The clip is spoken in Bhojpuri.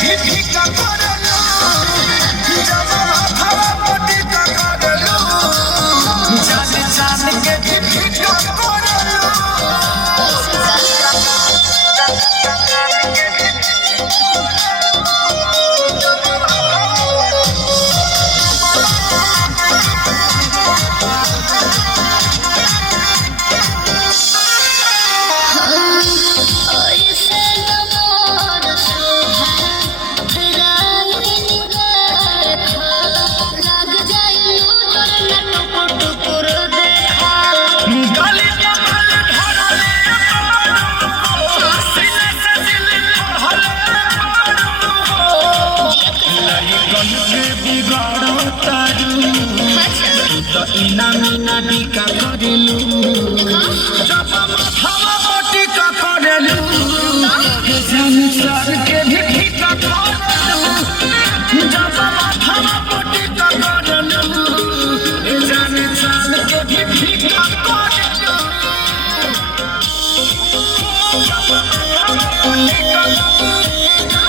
भी फीका करलू जब माथवा पटी का करलू जान जान के भी फीका करलू इना मीना टीका करेलू जब माथवा पटीका करेलू जान सर के भी फीका करेलू जब माथवा पटीका करेलू जान सर के भी फीका करेलू जब माथवा पटीका करेलू